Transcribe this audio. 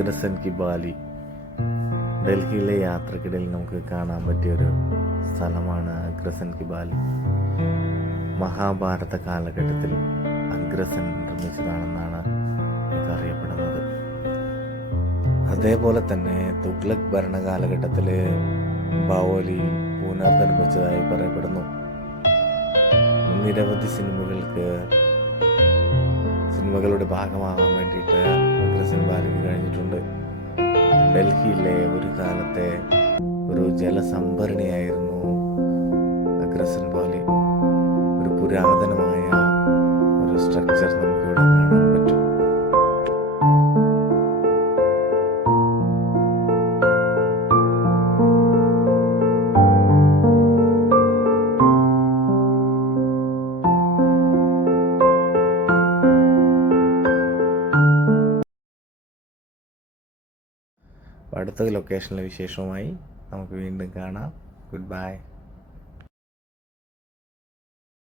അഗ്രസൻ കി ബാലി. ഡൽഹിയിലെ യാത്രക്കിടയിൽ നമുക്ക് കാണാൻ പറ്റിയൊരു സ്ഥലമാണ് അഗ്രസൻ കി ബാലി. മഹാഭാരത കാലഘട്ടത്തിൽ അഗ്രസൻ നിർമ്മിച്ചതാണെന്നാണ് ഇതറിയപ്പെടുന്നത്. അതേപോലെ തന്നെ തുഗ്ലക് ഭരണകാലഘട്ടത്തിൽ ബാവോലി പുനർനിർമ്മിച്ചതായി പറയപ്പെടുന്നു. നിരവധി സിനിമകളുടെ ഭാഗമാകാൻ വേണ്ടിയിട്ട് അഗ്രസൻ ബാലിക്ക് കഴിഞ്ഞിട്ടുണ്ട്. ഡൽഹിയിലെ ഒരു കാലത്തെ ഒരു ജലസംഭരണിയായിരുന്നു അഗ്രസൻ ബാലി. ഒരു പുരാതനമായ ഒരു സ്ട്രക്ചർ നമുക്കിവിടെ കാണാൻ പറ്റും. അടുത്ത ലൊക്കേഷനിലെ വിശേഷവുമായി നമുക്ക് വീണ്ടും കാണാം. Good bye.